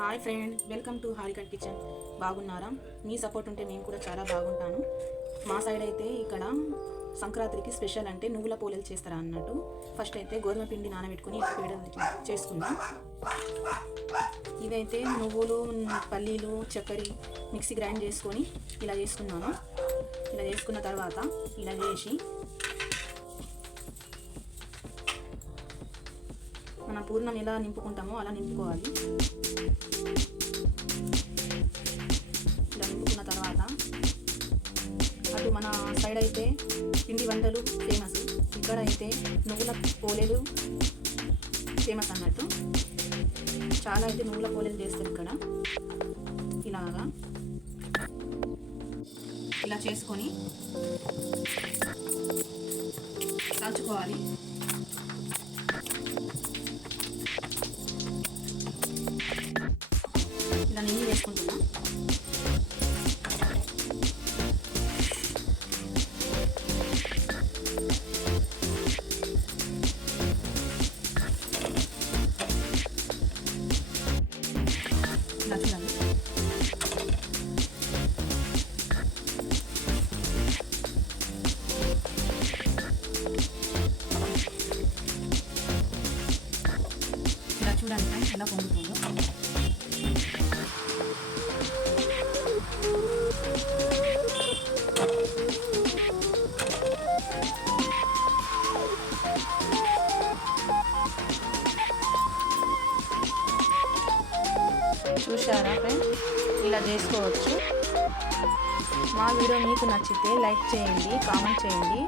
Hi friend, welcome to Harika kitchen. బాగున్నారా? మీ support ఉంటే నేను కూడా చాలా బాగుంటాను. మా సైడ్ అయితే ఇక్కడ సంక్రాంతికి స్పెషల్ అంటే నువ్వుల పోలేలు చేస్తారా అన్నట్టు. ఫస్ట్ అయితే గోధుమ పిండి నానబెట్టుకుని పేడ చేసుకుందాం. ఇదైతే నువ్వులు, పల్లీలు, చక్కెర మిక్సీ గ్రైండ్ చేసుకొని ఇలా చేసుకున్నాను. ఇలా చేసుకున్న తర్వాత ఇలా చేసి మన పూర్ణం ఎలా నింపుకుంటామో అలా నింపుకోవాలి. ఇలా నింపుకున్న తర్వాత అటు మన సైడ్ అయితే పిండి వంటలు ఫేమస్, ఇక్కడ అయితే నువ్వుల పోలేలు ఫేమస్ అన్నట్టు. చాలా అయితే నువ్వుల పోలేలు చేస్తారు ఇక్కడ. ఇలాగా ఇలా చేసుకొని కాల్చుకోవాలి. ఇలా నెయ్యి వేసుకుంటున్నా. ఇలా చూడండి. ఇలా చూడండి ఎలా పొందుతుందో. చూశారా ఫ్రెండ్, ఇలా చేసుకోవచ్చు. మా వీడియో మీకు నచ్చితే లైక్ చేయండి, కామెంట్ చేయండి.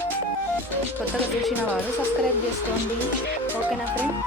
కొత్తగా చూసిన వారు సబ్స్క్రైబ్ చేసుకోండి. ఓకేనా ఫ్రెండ్?